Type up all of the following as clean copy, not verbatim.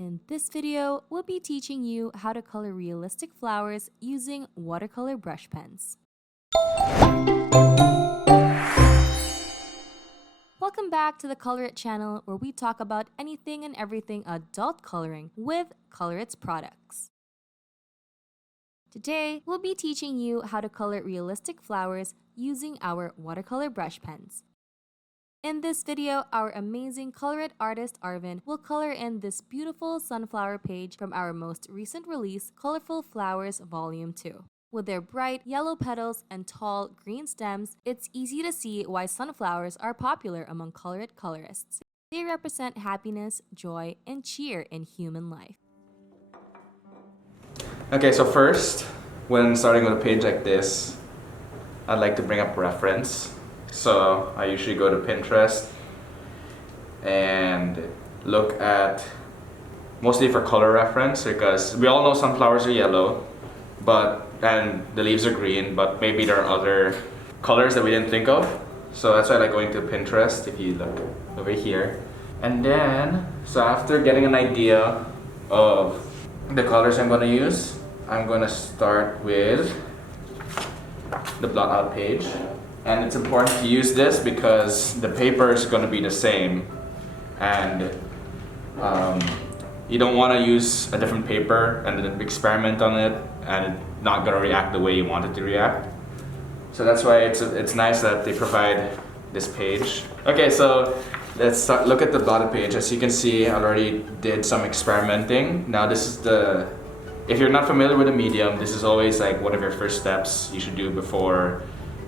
In this video, we'll be teaching you how to color realistic flowers using watercolor brush pens. Welcome back to the ColorIt channel, where we talk about anything and everything adult coloring with ColorIt's products. Today, we'll be teaching you how to color realistic flowers using our watercolor brush pens. In this video, our amazing ColorIt artist Arvin will color in this beautiful sunflower page from our most recent release, Colorful Flowers Volume 2. With their bright yellow petals and tall green stems, it's easy to see why sunflowers are popular among ColorIt colorists. They represent happiness, joy, and cheer in human life. Okay, so first, when starting with a page like this, I'd like to bring up reference. So I usually go to Pinterest and look at, mostly for color reference, because we all know sunflowers are yellow, and the leaves are green, but maybe there are other colors that we didn't think of. So that's why I like going to Pinterest, if you look over here. And then, so after getting an idea of the colors I'm going to use, I'm going to start with the blot out page. And it's important to use this because the paper is going to be the same, and you don't want to use a different paper and then experiment on it and it's not going to react the way you want it to react. So that's why it's nice that they provide this page. Okay, so let's look at the blotted page. As you can see, I already did some experimenting. Now this is if you're not familiar with the medium, this is always like one of your first steps you should do before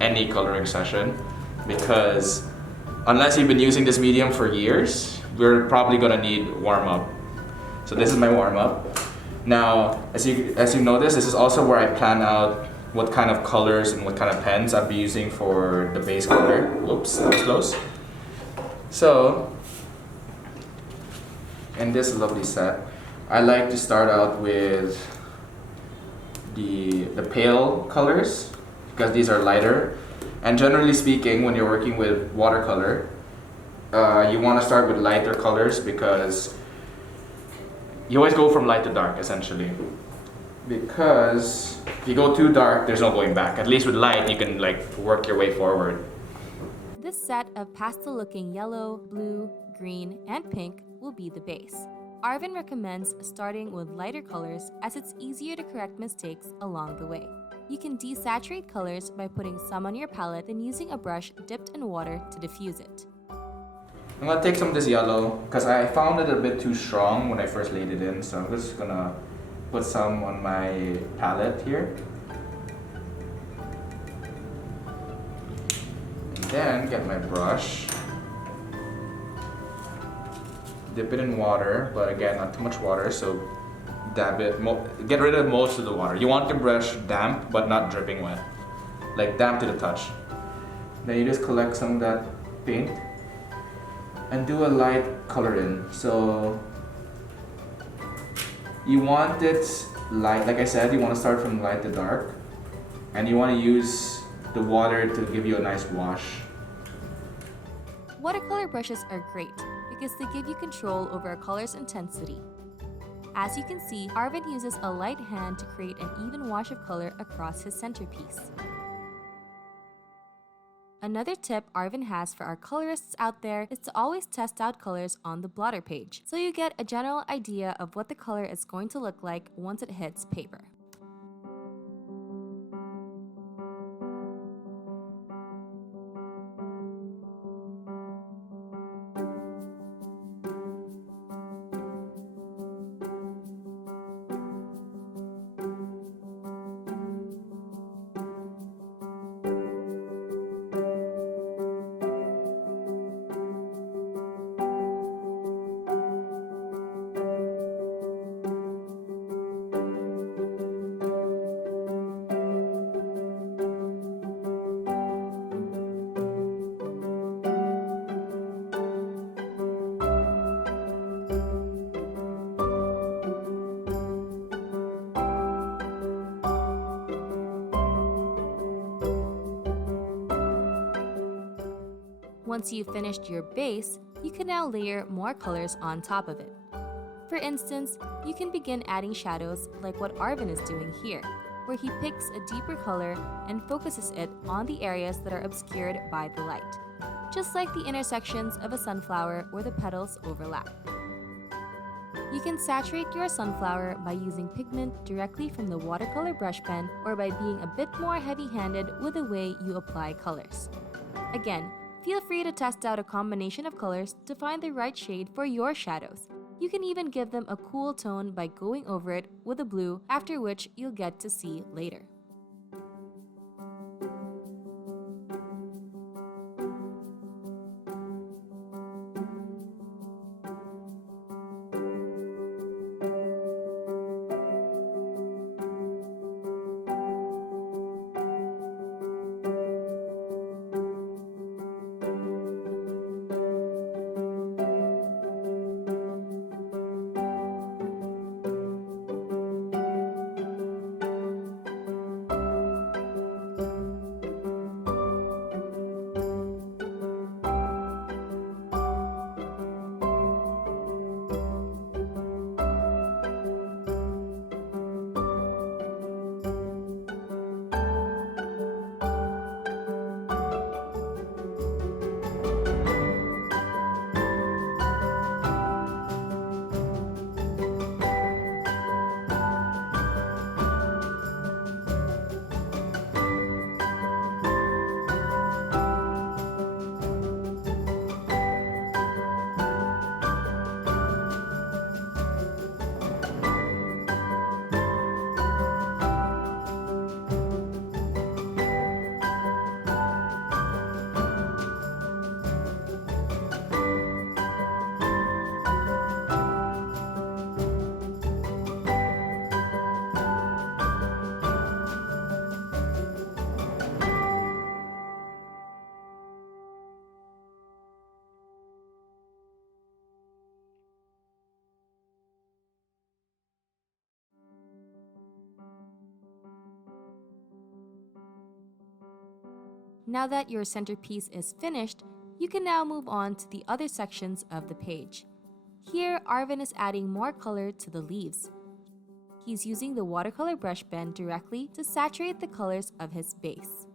any coloring session, because unless you've been using this medium for years, we're probably gonna need warm-up. So this is my warm-up. Now, as you notice, this is also where I plan out what kind of colors and what kind of pens I'll be using for the base color. Whoops, that was close. So, in this lovely set, I like to start out with the pale colors, because these are lighter. And generally speaking, when you're working with watercolor, you want to start with lighter colors because you always go from light to dark, essentially. Because if you go too dark, there's no going back. At least with light, you can work your way forward. This set of pastel-looking yellow, blue, green, and pink will be the base. Arvin recommends starting with lighter colors as it's easier to correct mistakes along the way. You can desaturate colors by putting some on your palette, then using a brush dipped in water to diffuse it. I'm gonna take some of this yellow because I found it a bit too strong when I first laid it in, so I'm just gonna put some on my palette here. And then get my brush, dip it in water, but again, not too much water, so dab it, get rid of most of the water. You want your brush damp, but not dripping wet. Like damp to the touch. Then you just collect some of that paint and do a light color in. So you want it light, like I said, you want to start from light to dark. And you want to use the water to give you a nice wash. Watercolor brushes are great because they give you control over a color's intensity. As you can see, Arvin uses a light hand to create an even wash of color across his centerpiece. Another tip Arvin has for our colorists out there is to always test out colors on the blotter page, so you get a general idea of what the color is going to look like once it hits paper. Once you've finished your base, you can now layer more colors on top of it. For instance, you can begin adding shadows like what Arvin is doing here, where he picks a deeper color and focuses it on the areas that are obscured by the light, just like the intersections of a sunflower where the petals overlap. You can saturate your sunflower by using pigment directly from the watercolor brush pen or by being a bit more heavy-handed with the way you apply colors. Again, feel free to test out a combination of colors to find the right shade for your shadows. You can even give them a cool tone by going over it with a blue, after which you'll get to see later. Now that your centerpiece is finished, you can now move on to the other sections of the page. Here, Arvin is adding more color to the leaves. He's using the watercolor brush pen directly to saturate the colors of his base.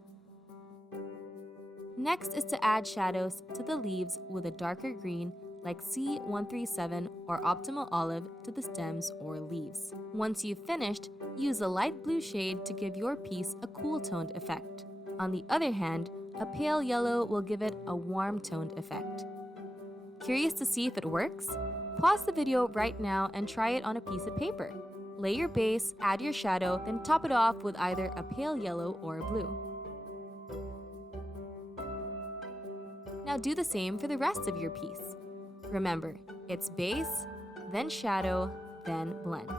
Next is to add shadows to the leaves with a darker green like C137 or optimal olive to the stems or leaves. Once you've finished, use a light blue shade to give your piece a cool toned effect. On the other hand, a pale yellow will give it a warm toned effect. Curious to see if it works? Pause the video right now and try it on a piece of paper. Lay your base, add your shadow, then top it off with either a pale yellow or a blue. Now do the same for the rest of your piece. Remember, it's base, then shadow, then blend.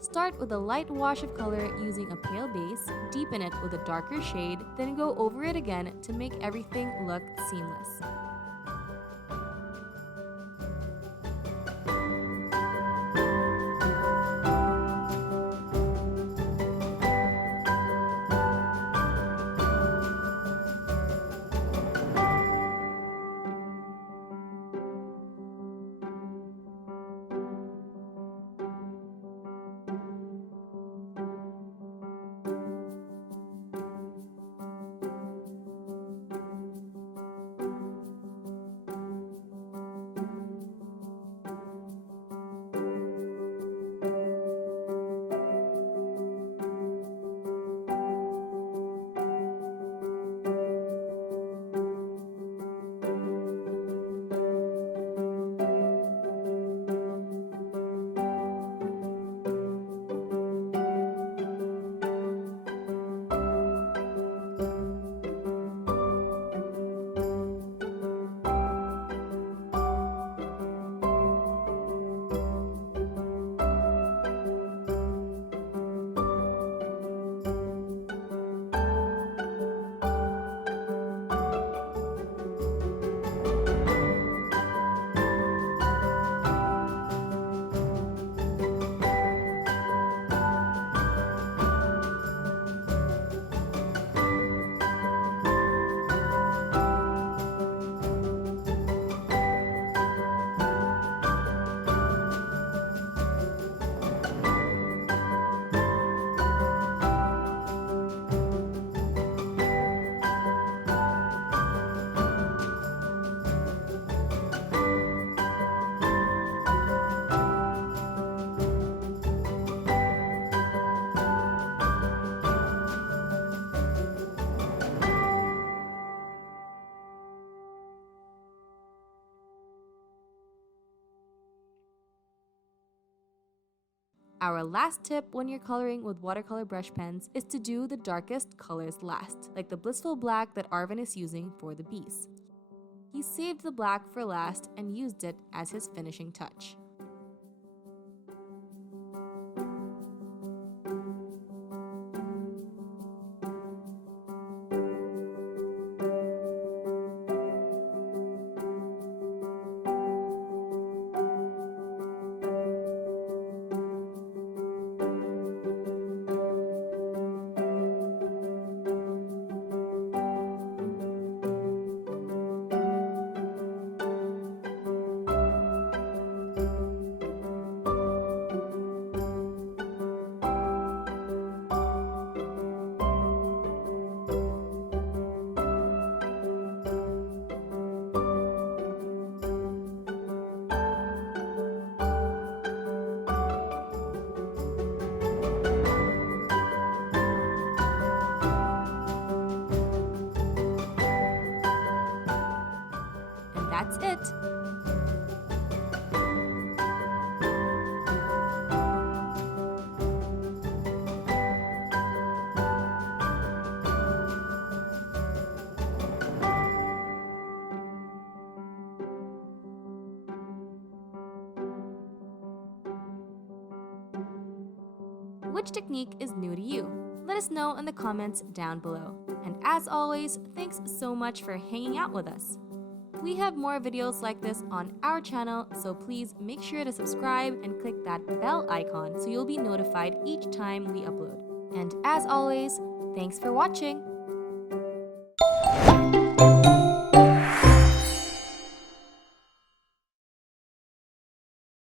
Start with a light wash of color using a pale base, deepen it with a darker shade, then go over it again to make everything look seamless. Our last tip when you're coloring with watercolor brush pens is to do the darkest colors last, like the blissful black that Arvin is using for the bees. He saved the black for last and used it as his finishing touch. And that's it. Which technique is new to you? Let us know in the comments down below. And as always, thanks so much for hanging out with us. We have more videos like this on our channel, so please make sure to subscribe and click that bell icon so you'll be notified each time we upload. And as always, thanks for watching!